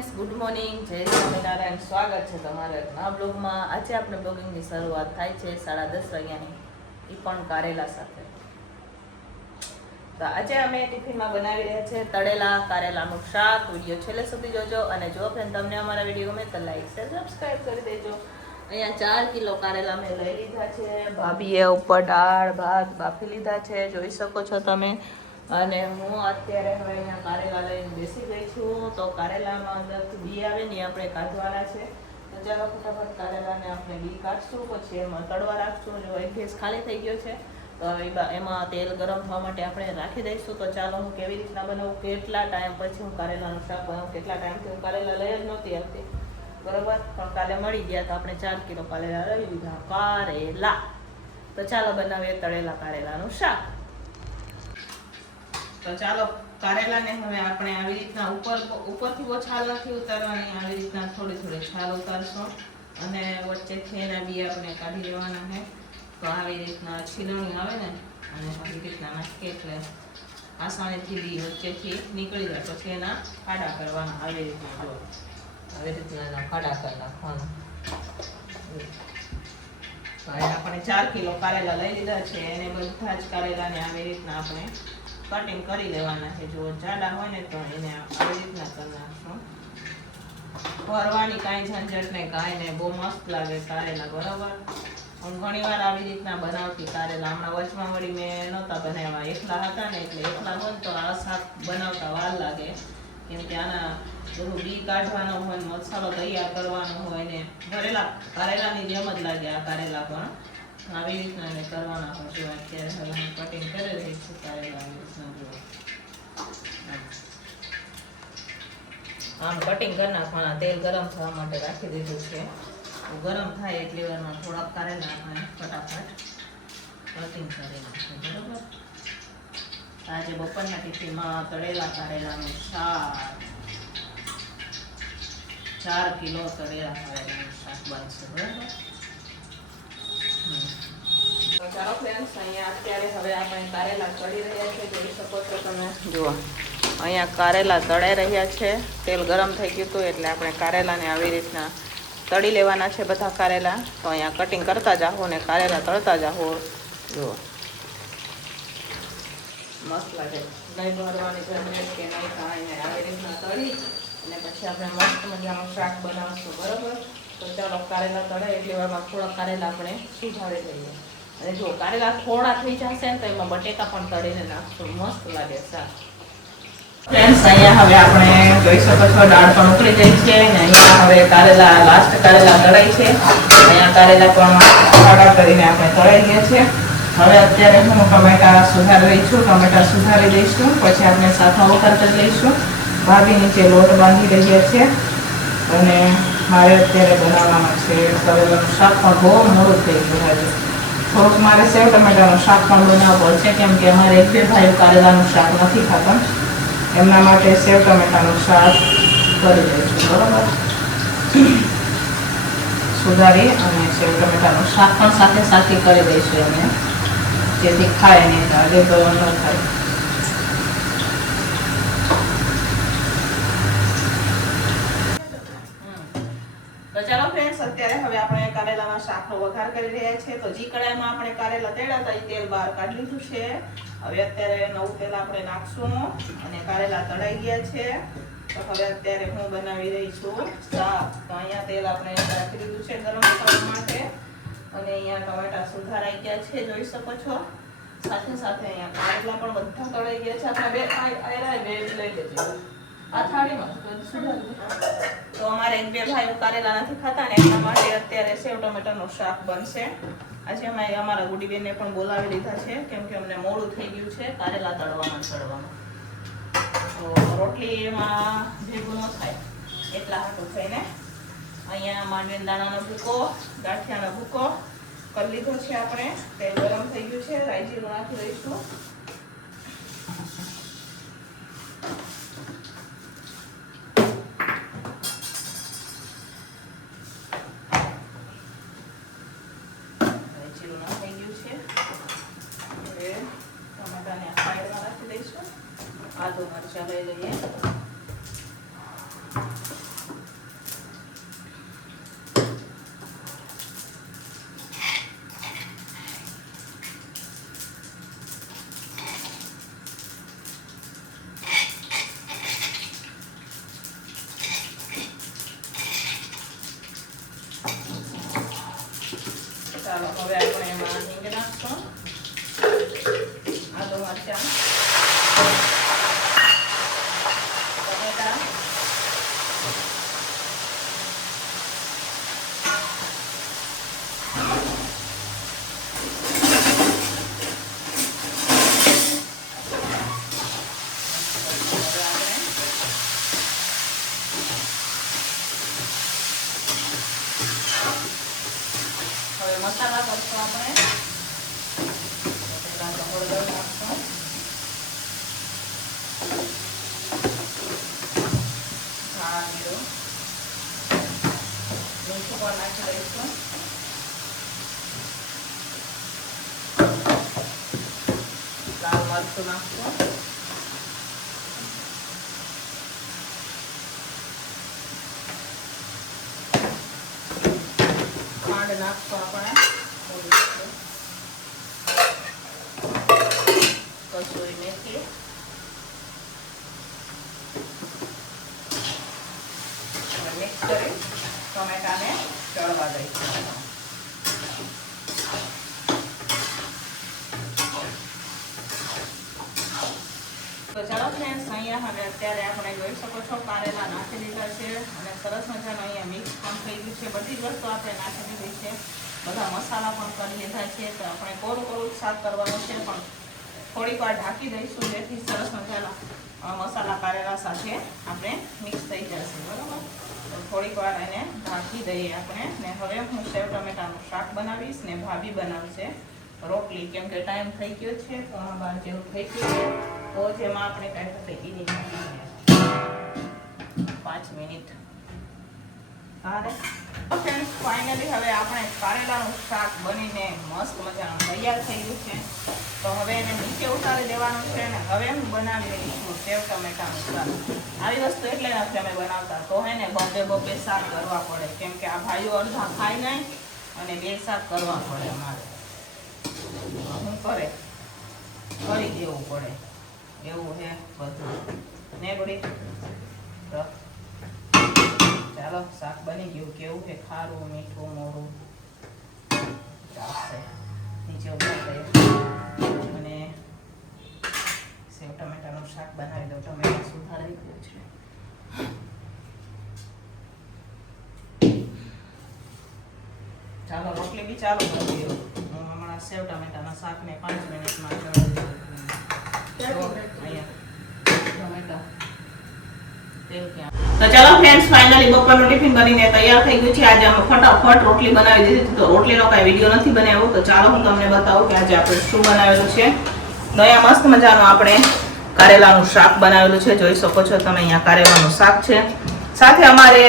Friends, good morning, જય સ્વામિનારાયણ. સ્વાગત છે તમારા એક નવા બ્લોગમાં. આજે આપણે બ્લોગિંગની શરૂઆત થાય છે 10:30 વાગ્યાની, એ પણ કારેલા સાથે. તો આજે અમે ટિફિનમાં બનાવી રહ્યા છીએ તળેલા કારેલાનું શાક. વિડીયો છેલ્લે સુધી જોજો અને જો ફ્રેન્ડ તમને અમારા વિડીયો ગમે તો લાઈક શેર સબસ્ક્રાઈબ કરી દેજો. અહીંયા 4 કિલો કારેલા મેં લઈ લીધા છે. ભાભીએ ઉપર દાળ ભાત બાફી લીધા છે, જોઈ શકો છો તમે. અને હું અત્યારે હવે અહીંયા કારેલા લઈને બેસી ગઈ છું. તો કારેલામાં અંદરથી બી આવે ને આપણે કાઢવાના છે. તો ચાલો ફટાફટ કારેલાને આપણે બી કાઢશું, પછી એમાં તળવા રાખશું. જો એક ગેસ ખાલી થઈ ગયો છે તો એમાં તેલ ગરમ થવા માટે આપણે રાખી દઈશું. તો ચાલો હું કેવી રીતના બનાવું, કેટલા ટાઈમ પછી હું કારેલાનું શાક બનાવું. કેટલા ટાઈમથી હું કારેલા લઈ જ નહોતી આવતી, બરોબર, પણ કાલે મળી ગયા તો આપણે 4 કિલો કારેલા લઈ લીધા. કારેલા તો ચાલો બનાવીએ તળેલા કારેલાનું શાક. તો ચાલો કારેલાને હવે આપણે આવી રીતના ઉપરથી બહુ છાલ નથી ઉતારવાની, આવી રીતના થોડી થોડી છાલ ઉતારશો અને વચ્ચેથી એના બી આપણે કાઢી લેવાના છે. તો આવી રીતના છીલણી આવે ને અને આવી રીતના નાખીએ એટલે આસાનીથી બી વચ્ચેથી નીકળી જાય. પછી એના ખાડા કરવાના આવી રીતના, જો આવી રીતના એના ખાડા કરી નાખવાના. તો આપણે 4 કિલો કારેલા લઈ લીધા છે. એને બધા જ કારેલાને આવી રીતના આપણે કટિંગ કરી લેવાના છે. જો જાડા હોય ને તો એને આવી રીતના કરી નાખશું. ભરવાની કાંઈ ઝંઝટ નહીં, કાંઈ નહીં, બહુ મસ્ત લાગે કારેલા, બરાબર. હું ઘણી વાર આવી રીતના બનાવતી કારેલા. હમણાં વચમાં વળી મેં નહોતા બનાવ્યા, એકલા હતા ને, એટલે એકલા હોય તો આ શાક બનાવતા વાર લાગે, કેમ કે આના બધું બી કાઢવાનું હોય, મસાલો તૈયાર કરવાનો હોય ને ભરેલા કારેલાની જેમ જ લાગે આ કારેલા પણ. આવી રીતના એને કરવાના હોય. જો અત્યારે હવે હું કટિંગ કરી રહી છું કારેલા આવી રીતના. જો આમ કટિંગ કરી નાખવાના. તેલ ગરમ થવા માટે રાખી દીધું છે. ગરમ થાય એટલી વારમાં થોડાક કારેલા આપણે ફટાફટ કટિંગ કરી નાખીએ, બરાબર. આજે બપોરના ટિફિનમાં તળેલા કારેલાનું શાક, 4 કિલો તળેલા કારેલાનું શાક બનશે, બરાબર. તો ચાલો ફ્રેન્ડ્સ, અહીંયા અત્યારે હવે આપણે કારેલા તળી રહ્યા છે, જોઈ શકો છો તમે. જુઓ અહીંયા કારેલા તળાઈ રહ્યા છે. તેલ ગરમ થઈ ગયું હતું એટલે આપણે કારેલાને આવી રીતના તળી લેવાના છે બધા કારેલા. તો અહીંયા કટિંગ કરતા જાઓ ને કારેલા તળતા જાઓ. જુઓ મસ્ત લાગે, નહીં ભરવાની ઝંઝટ કે નહીં કાંઈ નહીં. આવી રીતના તળી અને પછી આપણે મસ્ત મજાનું શાક બનાવશું, બરાબર. તો ચાલો કારેલા તળાય એટલી વારમાં થોડા કારેલા આપણે સુધારી લઈએ. અને જો કારેલા થોડા થઈ જશે ને તો એમાં બટેકા પણ તળીને નાખશું, મસ્ત લાગે શાક. ફ્રેન્ડ્સ, અહીંયા હવે આપણે જોઈ શકો છો દાળ પણ ઉકળી ગઈ છે અને અહીંયા હવે કારેલા લાસ્ટ કારેલા તળાય છે. અહીંયા કારેલા પણ ખાડા કરીને આપણે તળાઈ ગયા છે. હવે અત્યારે હું ટમેટા સુધારી રહી છું. ટમેટા સુધારી દઈશું, પછી આપણે શાકનો વઘાર કરી લઈશું. ભાભી નીચે લોટ બાંધી રહ્યા છે અને મારે અત્યારે બનાવવામાં છે કારેલાનું શાક. પણ બહુ મોડું થઈ ગયું છે. થોડુંક મારે સેવ ટમેટાનું શાક પણ બનાવવું પડશે, કેમ કે અમારે 1-2 ભાઈઓ કારેલાનું શાક નથી ખાતા. એમના માટે સેવ ટમેટાનું શાક કરી દઈશું, બરાબર. સુધારી અને સેવ ટમેટાનું શાક પણ સાથે સાથે કરી દઈશું એમને, જેથી ખાય નહીં, આજે તો ન થાય. તો ચાલો ફ્રેન્ડ્સ, અત્યારે હવે આપણે કારેલાના શાકનો વઘાર કરી રહ્યા છીએ. તો જે કડાઈમાં આપણે કારેલા તળ્યા હતા એ તેલ બહાર કાઢી લીધું છે. હવે અત્યારે નવું તેલ આપણે નાખશું અને કારેલા તળાઈ ગયા છે. તો હવે અત્યારે હું બનાવી રહી છું શાક. તો અહીંયા તેલ આપણે રાખી દીધું છે ગરમ કરવા માટે અને અહીંયા ટમેટા સુધારાઈ ગયા છે, જોઈ શકો છો. સાથે સાથે અહીંયા કારેલા પણ બધા તળાઈ ગયા છે. આપણે બે લઈ લેજો આ થાળીમાં. તો અમારે 1-2 ભાઈઓ કારેલા નથી ખાતા ને, એના માટે અત્યારે સેવ ટમેટાનું શાક બનશે. આજે અમે અમારા ગુડીબેનને પણ બોલાવી લીધા છે, કેમ કે અમને મોડું થઈ ગયું છે કારેલા તળવામાં. તો રોટલી એમાં ભેગું ન થાય એટલા હાટું થઈને અહીંયા માંડવીના દાણાનો ભૂકો, ગાંઠિયાનો ભૂકો કરી લીધો છે આપણે. તેલ ગરમ થઈ ગયું છે, રાઈ જીરું નાખી દઈશું. આદુ મરચાં લઈ લઈએ. હવે મસાલા કરશું આપણે. હળદર નાખશું, ધાણા જીરું, મીઠું પણ નાખી દઈશું, લાલ મરચું નાખશું, ખાંડ નાખશું આપણે, કસૂરી મેથી, મિક્સ કરી ટમેટાને ચડવા દઈશું. તો ચાલો ફ્રેન્ડ્સ, અહીંયા હવે અત્યારે આપણે જોઈ શકો છો કારેલા નાખી દીધા છે અને સરસ મજાનું અહીંયા મિક્સ પણ થઈ ગયું છે. બધી જ વસ્તુ આપણે નાખી દીધી છે, બધા મસાલા પણ કરી લીધા છે. તો આપણે કોરું કોરું શાક કરવાનું છે, પણ થોડીક વાર ઢાંકી દઈશું જેથી સરસ મસાલા મસાલા કારેલા સાથે આપણે મિક્સ થઈ જશે. બરાબર, તો થોડીક વાર એને ઢાંકી દઈએ આપણે. ને હવે હું સેવ ટમેટાનું શાક બનાવીશ ને ભાભી બનાવશે રોટલી, કેમ કે ટાઈમ થઈ ગયો છે, 12 જેવું થઈ ગયું છે. તો જેમાં આપણે કાંઈ ફેંકી 5 મિનિટ. ફ્રેન્ડ્સ, ફાઇનલી હવે આપણે કારેલાનું શાક બનીને મસ્ત મજાનું તૈયાર થઈ ગયું છે. તો હવે એને નીચે ઉતારી દેવાનું છે ને હવે હું બનાવી રહી છું સેવ ટમેટાનું શાક. આવી વસ્તુ એટલે નથી અમે બનાવતા, તો હે ને બબે શાક કરવા પડે, કેમ કે આ ભાઈઓ અડધા ખાઈ નહીં અને 2 શાક કરવા પડે અમારે. શું કરે, કરી દેવું પડે એવું હે બધું ને બધી. ચાલો, શાક બની ગયું. કેવું છે, ખારું, મીઠું, મોરું ચાલશે. નીચે ઉતારી દઈએ અને સેવ ટમેટાનું શાક બનાવી દઉં. ટમેટા સુધારાઈ ગયું છે. ચાલો, રોટલી બી ચાલુ કરી દઉં. હું હમણાં સેવ ટમેટાના શાકને 5 મિનિટમાં ચડાવી દઉં. તો ચાલો ફ્રેન્ડ્સ, ફાઇનલી બપોરનું ટિફિન બનીને તૈયાર થઈ ગયું છે. આજે અમે ફટાફટ રોટલી બનાવી દીધી. તો રોટલીનો કાંઈ વિડીયો નથી બનાવ્યો, તો ચાલો હું તમને બતાવું કે આજે આપણે શું બનાવેલું છે. તો અહીંયા મસ્ત મજાનું આપણે કારેલાનું શાક બનાવેલું છે. જોઈ શકો છો તમે, અહીંયા કારેલાનું શાક છે. સાથે અમારે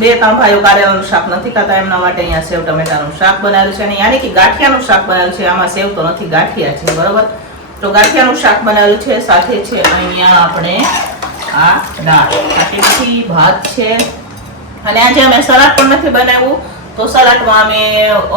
2-3 ભાઈઓ કારેલાનું શાક નથી ખાતા, એમના માટે અહીંયા સેવ ટમેટાનું શાક બનાવેલું છે. અને યાની કે ગાંઠિયાનું શાક બનાવેલું છે. આમાં સેવ તો નથી, ગાંઠિયા છે. બરોબર, તો ગાંઠિયાનું શાક બનાવેલું છે. સાથે છે અહીંયા આપણે આ દાળ, ખાટી ભાત છે. અને આજે અમે સલાડ પણ નથી બનાવ્યું, તો સલાડમાં અમે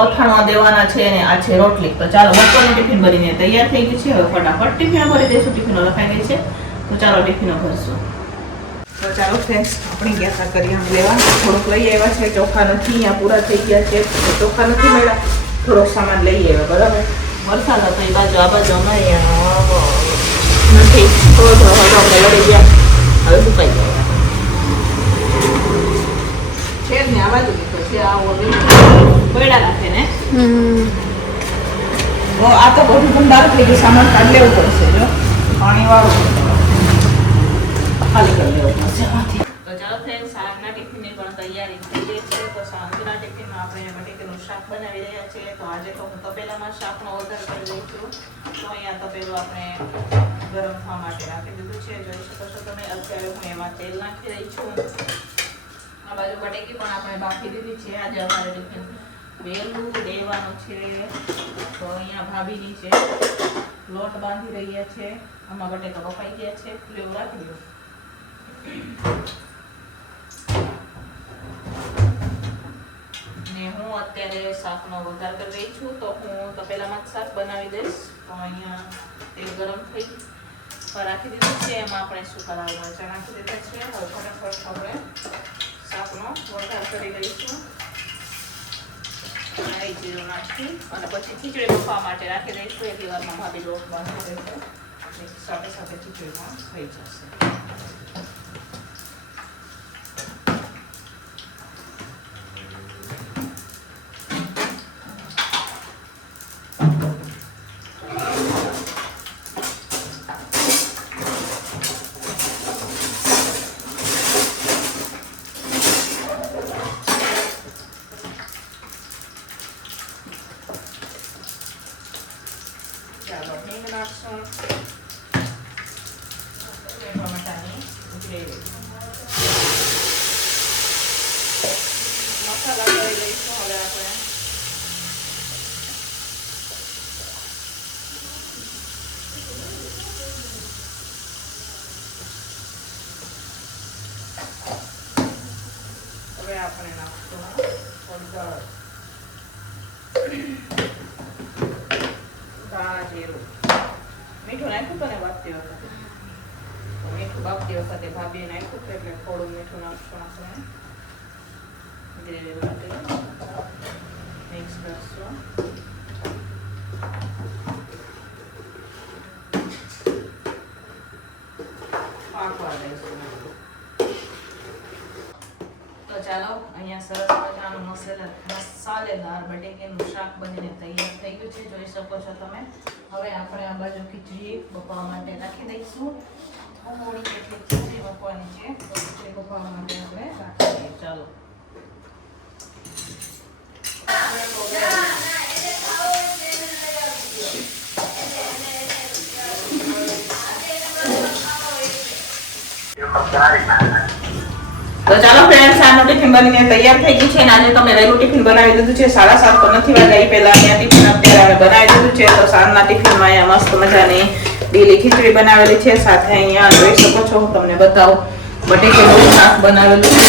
અથાણું દેવાના છે અને આ છે રોટલી. તો ચાલો, બપોરનું ટિફિન ભરીને તૈયાર થઈ ગયું છે. હવે ફટાફટ ટિફિન ભરી દઈશું. ટિફિનો લખાઈ ગઈ છે, તો ચાલો ટિફિનો ભરશું. તો ચાલો ફ્રેન્ડ્સ, આપણી ગયા કરીએ લેવા. થોડુંક લઈ આવ્યા છે, ચોખા નથી, અહીંયા પૂરા થઈ ગયા છે, ચોખા નથી મળ્યા, થોડોક સામાન લઈ આવ્યા. બરાબર, વરસાદ હતો એ બાજુ, આ બાજુ અમારે નથી. થોડો આપણે લડી ગયા, હવે સુકાઈ ગયા છે ને. આ બાજુ પછી પડ્યા રાખે ને. આ તો બધું ભંડાર થઈ ગયું, સામાન કાઢ લેવું પડશે. જો પાણી વાળું ખાલી કરી લેવું પડશે આમાંથી. તો ચાલો ફ્રેન્ડ્સ, સાંજના ટિફિનની પણ તૈયારી થઈ ગઈ છે. તો સાંજના ટિફિનમાં આપણે બટેકાનું શાક બનાવી રહ્યા છીએ. તો આજે તો હું તપેલામાં શાકનો ઓર્ડર કરી રહી છું. તો અહીંયા તપેલું આપણે ગરમ થવા માટે રાખી દીધું છે. જોઈ શકો છો તમે. અત્યારે હું એમાં તેલ નાખી રહી છું. આ બાજુ બટેકી પણ આપણે બાફી દીધી છે. આજે અમારે ટિફિન વહેલું દેવાનું છે. તો અહીંયા ભાભીની છે લોટ બાંધી રહ્યા છે. આમાં બટેકા બફાઈ ગયા છે. લેવું રાખી દો. ને હું અત્યારે શાકનો વઘાર કરી રહી છું. તો હું તપેલામાં જ શાક બનાવી દઈશ. તો અહીંયા તેલ ગરમ થઈ રાખી દીધું છે. એમાં આપણે સૂકા લાલ મરચાં નાખી દીધા છે. હવે ફટાફટ આપણે શાકનો વઘાર કરી દઈશું. જીરું નાખી અને પછી ખીચડી બફવા માટે રાખી દઈશું. એટલી વારમાં ભાભી લોટ બાંધી દઈશું. સાથે સાથે ખીચડી પણ થઈ જશે. મસાલા કરી લઈશું હવે આપણે. હવે આપણે નાખશું હળદર, ધાણા જીરું. મીઠું નાખ્યું તો ને બાફતી વખતે, તો મીઠું બાફતી વખતે ભાભીએ નાખ્યું હતું એટલે થોડું મીઠું નાખશું આપણે. ગ્રેવી માટે મિક્સ કરશું. પાકવા દઈશું. તો ચાલો અહીંયા સરસ મજાનું મસાલેદાર બટેકાનું શાક બનીને તૈયાર થઈ ગયું છે, જોઈ શકો છો તમે. હવે આપણે આ બાજુ ખીચડી બફાવા માટે રાખી દઈશું. થોડી કેટલી ખીચડી બફવાની છે, તો ખીચડી બફાવા માટે આપણે રાખી દઈએ. ચાલો તો ચાલો ફ્રેન્ડ્સ, આનું ટિફિન બનીને તૈયાર થઈ ગયું છે અને આજે તમે વહેલું ટિફિન બનાવી દીધું છે. 7:30 તો નથી વાગ્યા એ પહેલા અહીંયા ટિફિન અત્યારે અમે બનાવી દીધું છે. તો સાંજના ટિફિનમાં અહીંયા મસ્ત મજાની લીલી ખીચડી બનાવેલી છે, સાથે અહીંયા જોઈ શકો છો, તમને બતાવો બટેકાનું શાક બનાવેલું છે.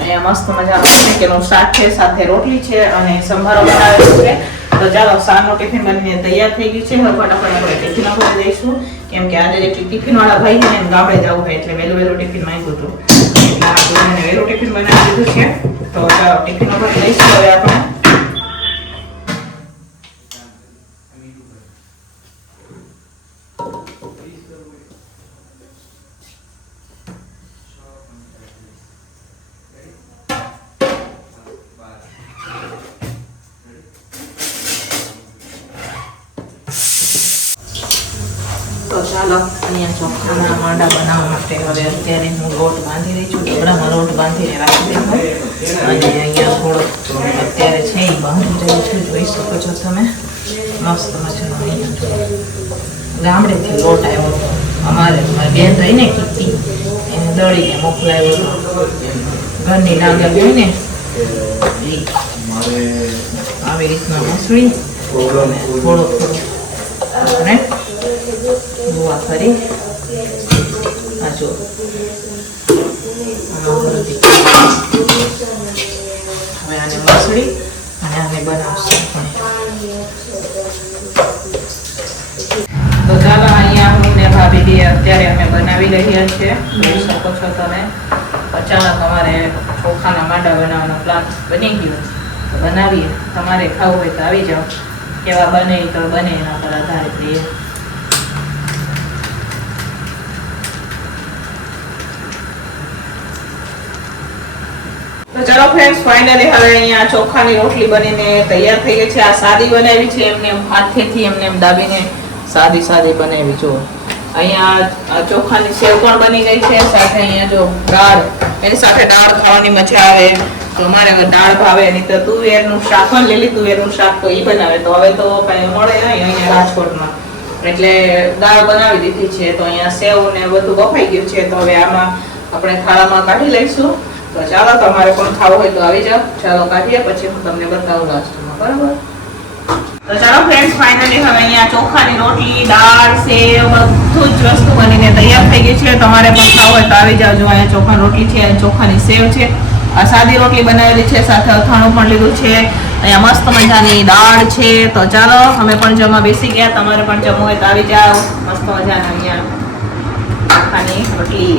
અહીંયા મસ્ત મજાનું બટેકાનું શાક છે, સાથે રોટલી છે અને સંભારો બનાવેલો છે. તો ચાલો, સાંજનું ટિફિન બનીને તૈયાર થઈ ગયું છે. હવે ફટાફટ આપણે ટિફિન આપી દઈશું, કેમ કે આજે જે ટિફિન વાળા ભાઈ છે ને ગામડે જવું હોય એટલે વહેલું ટિફિન માંગ્યું હતું, એટલે આપણે વહેલું ટિફિન બનાવી દીધું છે. તો ચાલો ટિફિન આપી દઈશું હવે આપણે. તો ચાલો, અહીંયા ચોખાના માંડા બનાવવા માટે હવે અત્યારે હું લોટ બાંધી રહી છું. ઢોકળામાં લોટ બાંધીને રાખી દઉં અને અહીંયા થોડો અત્યારે છે એ બાંધી રહ્યું છે, જોઈ શકો છો તમે. મસ્ત મજાનો અહીંયા ગામડેથી લોટ આવ્યો હતો અમારે, મારી બેન રહીને કીધી એને દળીને મોકલાવ્યો હતો. ઘરની નાગર હોય ને એ આવી રીતના મસળી થોડો આપણે ગોવા કરી આ જો હવે આને મસળી અને આને બનાવશું. તો ચાલો, અહીંયા હું ને ભાભી બી અત્યારે અમે બનાવી રહ્યા છીએ, જોઈ શકો છો તમે. અચાનક અમારે ચોખાના માંડા બનાવવાનો પ્લાન બની ગયો, તો બનાવીએ. તમારે ખાવું હોય તો આવી જાઓ, કેવા બને તો બને એના પર આધારિત રહીએ. તો ચાલો ફ્રેન્ડ્સ, ફાઇનલી હવે અહીંયા ચોખાની રોટલી બનીને તૈયાર થઈ ગઈ છે. આ સાદી બનાવી છે, એમને હાથેથી એમને દાબીને સાદી બનાવી. જો અહીંયા ચોખાની સેવ પણ બની ગઈ છે, સાથે અહીંયા જો દાળ, એની સાથે દાળ ખાવાની મજા આવે. તો અમારે દાળ ભાવે નહીં તો તુવેરનું શાક, લીલી તુવેરનું શાક તો એ બનાવે. તો હવે તો કઈ મળે નહીં અહીંયા રાજકોટમાં, એટલે દાળ બનાવી દીધી છે. તો અહીંયા સેવ ને બધું બફાઈ ગયું છે, તો હવે આમાં આપણે થાળામાં કાઢી લઈશું. તો ચાલો, તમારે પણ ખાવું હોય તો આવી જાઓ. ચાલો કાઢીએ, પછી હું તમને બતાવું લાસ્ટમાં, બરાબર? તો ચાલો ફ્રેન્ડ્સ, ફાઇનલી હવે અહીંયા ચોખાની રોટલી, દાળ, સેવ બધું જ વસ્તુ બનીને તૈયાર થઈ ગઈ છે. તમારે પણ ખાવું હોય તો આવી જાઓ. જો અહીંયા ચોખાની રોટલી છે, ચોખાની સેવ છે, આ સાદી રોટલી બનાવેલી છે, સાથે અથાણું પણ લીધું છે. અહીંયા મસ્ત મજાની દાળ છે. તો ચાલો, અમે પણ જમવા બેસી ગયા. તમારે પણ જમવું હોય તો આવી જાઓ. મસ્ત મજાના અહીંયા ચોખાની રોટલી.